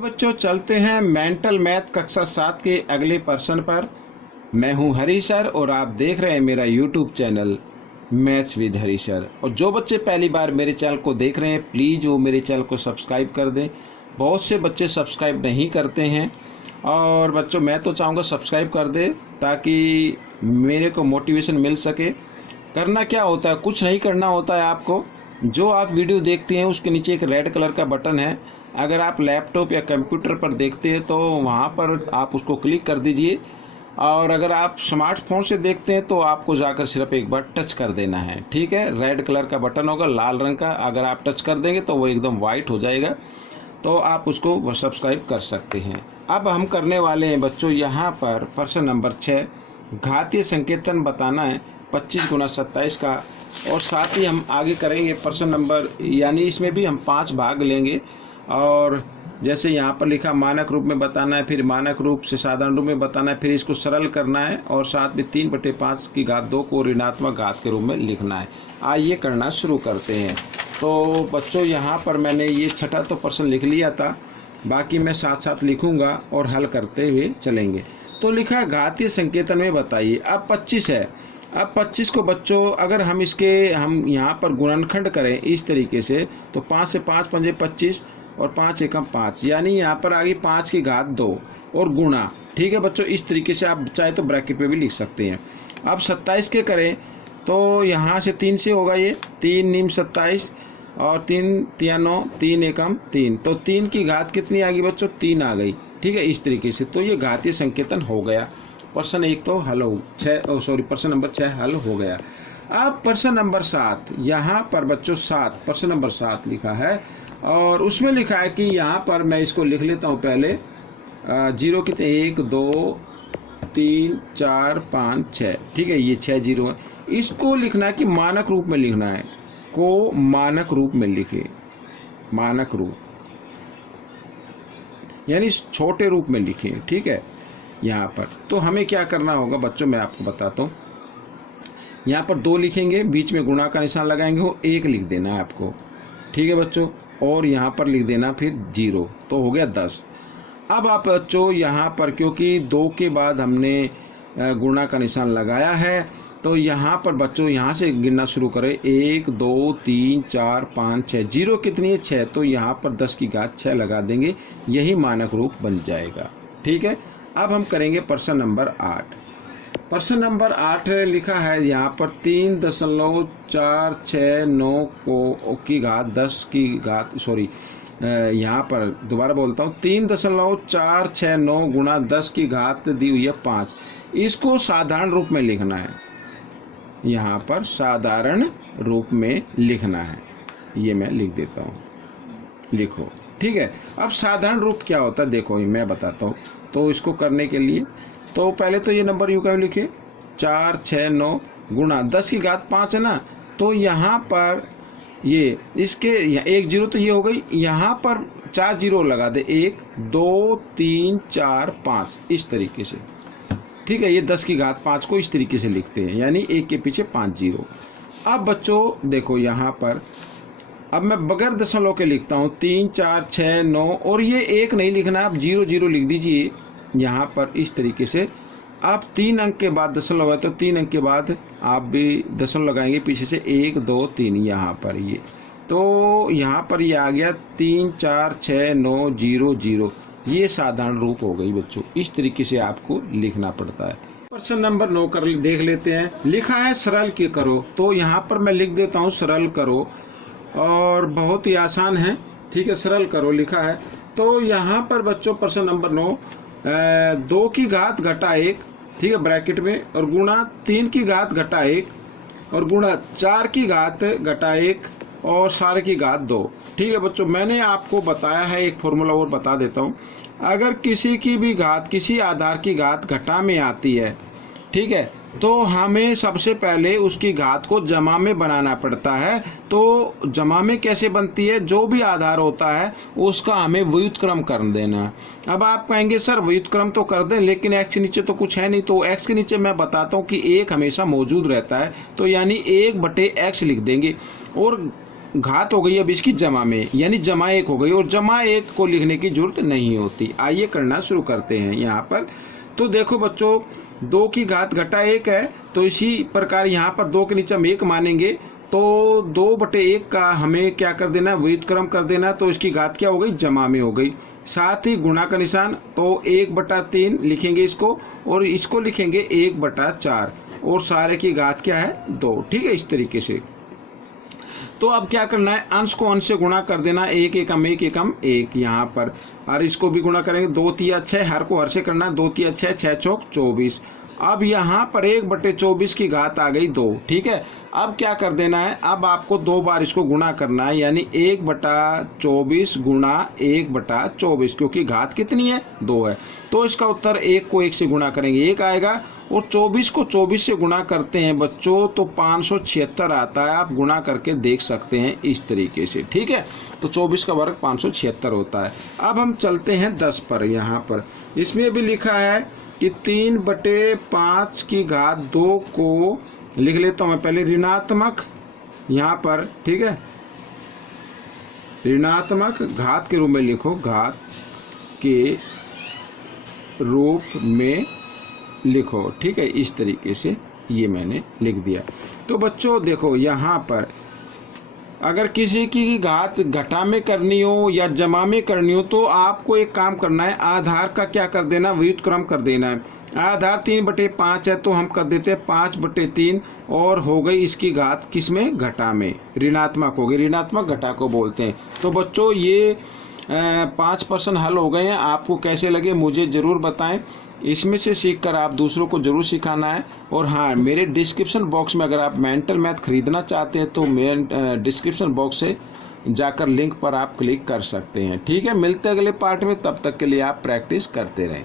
बच्चों चलते हैं मेंटल मैथ कक्षा 7 के अगले प्रश्न पर। मैं हूं हरी सर और आप देख रहे हैं मेरा YouTube channel maths with Hari sir. और जो बच्चे पहली बार मेरे चैनल को देख रहे हैं प्लीज़ वो मेरे चैनल को सब्सक्राइब कर दें। बहुत से बच्चे सब्सक्राइब नहीं करते हैं और बच्चों मैं तो चाहूँगा सब्सक्राइब कर दें ताकि मेरे को मोटिवेशन मिल सके। करना क्या होता है, कुछ नहीं करना होता है आपको। जो आप वीडियो देखते हैं उसके नीचे एक रेड कलर का बटन है। अगर आप लैपटॉप या कंप्यूटर पर देखते हैं तो वहाँ पर आप उसको क्लिक कर दीजिए, और अगर आप स्मार्टफोन से देखते हैं तो आपको जाकर सिर्फ एक बार टच कर देना है। ठीक है, रेड कलर का बटन होगा लाल रंग का, अगर आप टच कर देंगे तो वो एकदम वाइट हो जाएगा, तो आप उसको सब्सक्राइब कर सकते हैं। अब हम करने वाले हैं बच्चों यहाँ पर प्रश्न नंबर 6, घातीय संकेतन बताना है 25 गुना 27 का। और साथ ही हम आगे करेंगे प्रश्न नंबर, यानी इसमें भी हम 5 भाग लेंगे। और जैसे यहाँ पर लिखा मानक रूप में बताना है, फिर मानक रूप से साधारण रूप में बताना है, फिर इसको सरल करना है और साथ में 3/5 की घात 2 को ऋणात्मक घात के रूप में लिखना है। आइए करना शुरू करते हैं। तो बच्चों यहाँ पर मैंने ये छठा तो प्रश्न लिख लिया था, बाकी मैं साथ साथ लिखूँगा और हल करते हुए चलेंगे। तो लिखा घातीय संकेतन में बताइए। अब 25 है। अब 25 को बच्चों अगर हम यहाँ पर गुणनखंड करें इस तरीके से तो 5 से 5 पंजे 25 और 5 एकम 5, यानी यहाँ पर आ गई 5 की घात 2 और गुणा। ठीक है बच्चों, इस तरीके से आप चाहे तो ब्रैकेट पे भी लिख सकते हैं। अब 27 के करें तो यहाँ से 3 से होगा, ये 3 नीम 27 और 3 तिया 9, 3 एकम 3, तो 3 की घात कितनी आ गई बच्चों, 3 आ गई। ठीक है, इस तरीके से तो ये घातीय संकेतन हो गया। प्रश्न 1 तो हल हो प्रश्न नंबर 6 हल हो गया। अब प्रश्न नंबर 7, यहाँ पर बच्चों 7 प्रश्न नंबर 7 लिखा है और उसमें लिखा है कि यहाँ पर मैं इसको लिख लेता हूँ पहले। जीरो कितने, 1 2 3 4 5 6। ठीक है, ये 6 जीरो है। इसको लिखना है कि मानक रूप में लिखना है, को मानक रूप में लिखे, मानक रूप यानी छोटे रूप में लिखे। ठीक है, यहाँ पर तो हमें क्या करना होगा बच्चों, मैं आपको बताता हूँ। यहाँ पर 2 लिखेंगे, बीच में गुणा का निशान लगाएंगे, वो 1 लिख देना है आपको। ठीक है बच्चों, और यहाँ पर लिख देना फिर 0, तो हो गया 10। अब आप बच्चों यहाँ पर क्योंकि 2 के बाद हमने गुणा का निशान लगाया है तो यहाँ पर बच्चों यहाँ से गिनना शुरू करें। 1 2 3 4 5 6, 0 कितनी है 6, तो यहाँ पर 10 की घात 6 लगा देंगे, यही मानक रूप बन जाएगा। ठीक है, अब हम करेंगे प्रश्न नंबर 8। प्रश्न नंबर 8 लिखा है यहाँ पर 3.469 को की घात 10 की घात यहाँ पर दोबारा बोलता हूँ, 3.469 गुणा 10 की घात दी हुई है 5। इसको साधारण रूप में लिखना है, यहाँ पर साधारण रूप में लिखना है। ये मैं लिख देता हूँ, लिखो। ठीक है, अब साधारण रूप क्या होता है देखो मैं बताता हूँ। तो इसको करने के लिए तो पहले तो ये नंबर यूँ क्यों लिखे, 469 गुणा 10 की घात 5 है ना, तो यहाँ पर ये इसके 1 0 तो ये हो गई, यहाँ पर 4 0 लगा दे, 1 2 3 4 5 इस तरीके से। ठीक है, ये 10 की घात 5 को इस तरीके से लिखते हैं, यानी 1 के पीछे 5 0। अब बच्चों देखो यहाँ पर अब मैं बगैर दशमलव के लिखता हूँ, 3 4 6 9, और ये 1 नहीं लिखना, आप 0 0 लिख दीजिए यहाँ पर इस तरीके से। आप 3 अंक के बाद दशमलव है तो 3 अंक के बाद आप भी दशमलव लगाएंगे पीछे से, 1 2 3 यहाँ पर ये, तो यहाँ पर ये आ गया 3 4 6 9 0 0। ये साधारण रूप हो गई बच्चों, इस तरीके से आपको लिखना पड़ता है। प्रश्न नंबर 9 कर देख लेते हैं। लिखा है सरल के करो, तो यहाँ पर मैं लिख देता हूँ सरल करो, और बहुत ही आसान है। ठीक है, सरल करो लिखा है। तो यहाँ पर बच्चों प्रश्न नंबर 9, 2 की घात घटा 1, ठीक है ब्रैकेट में, और गुणा 3 की घात घटा 1 और गुणा 4 की घात घटा 1 और सारे की घात 2। ठीक है बच्चों, मैंने आपको बताया है एक फॉर्मूला और बता देता हूँ। अगर किसी की भी घात किसी आधार की घात घटा में आती है, ठीक है, तो हमें सबसे पहले उसकी घात को जमा में बनाना पड़ता है। तो जमा में कैसे बनती है, जो भी आधार होता है उसका हमें व्युत्क्रम कर देना। अब आप कहेंगे सर व्युत्क्रम तो कर दें लेकिन एक्स के नीचे तो कुछ है नहीं, तो एक्स के नीचे मैं बताता हूँ कि 1 हमेशा मौजूद रहता है, तो यानी 1/x लिख देंगे। और घात हो गई अब इसकी जमा में, यानी जमा 1 हो गई, और जमा 1 को लिखने की जरूरत नहीं होती। आइए करना शुरू करते हैं यहाँ पर। तो देखो बच्चों, 2 की घात घटा 1 है, तो इसी प्रकार यहाँ पर 2 के नीचे हम 1 मानेंगे, तो 2/1 का हमें क्या कर देना, व्युत्क्रम कर देना, तो इसकी घात क्या हो गई, जमा में हो गई। साथ ही गुणा का निशान, तो 1/3 लिखेंगे इसको, और इसको लिखेंगे 1/4, और सारे की घात क्या है, 2। ठीक है, इस तरीके से। तो अब क्या करना है, अंश को अंश से गुणा कर देना, 1 एकम 1 एकम 1 यहाँ पर, और इसको भी गुणा करेंगे, 2 तिया 6, हर को हर से करना, 2 तिया 6, 6 चौक 24। अब यहाँ पर 1/24 की घात आ गई 2। ठीक है, अब क्या कर देना है, अब आपको 2 बार इसको गुणा करना है, यानी 1/24 गुणा 1/24, क्योंकि घात कितनी है, 2 है। तो इसका उत्तर 1 को 1 से गुणा करेंगे 1 आएगा, और 24 को 24 से गुणा करते हैं बच्चों तो 576 आता है। आप गुणा करके देख सकते हैं इस तरीके से। ठीक है, तो 24 का वर्ग 576 होता है। अब हम चलते हैं 10 पर। यहाँ पर इसमें भी लिखा है कि 3/5 की घात 2 को लिख लेता हूँ मैं पहले ऋणात्मक यहाँ पर। ठीक है, ऋणात्मक घात के रूप में लिखो, घात के रूप में लिखो। ठीक है, इस तरीके से ये मैंने लिख दिया। तो बच्चों देखो, यहाँ पर अगर किसी की घात घटा में करनी हो या जमा में करनी हो, तो आपको एक काम करना है, आधार का क्या कर देना, व्युत्क्रम कर देना है। आधार 3/5 है, तो हम कर देते हैं 5/3, और हो गई इसकी घात किसमें, घटा में, ऋणात्मक हो गई, ऋणात्मक घटा को बोलते हैं। तो बच्चों ये 5 प्रश्न हल हो गए हैं। आपको कैसे लगे मुझे ज़रूर बताएं। इसमें से सीखकर आप दूसरों को ज़रूर सिखाना है। और हाँ, मेरे डिस्क्रिप्शन बॉक्स में अगर आप मेंटल मैथ खरीदना चाहते हैं तो मेरे डिस्क्रिप्शन बॉक्स से जाकर लिंक पर आप क्लिक कर सकते हैं। ठीक है, मिलते हैं अगले पार्ट में, तब तक के लिए आप प्रैक्टिस करते रहें।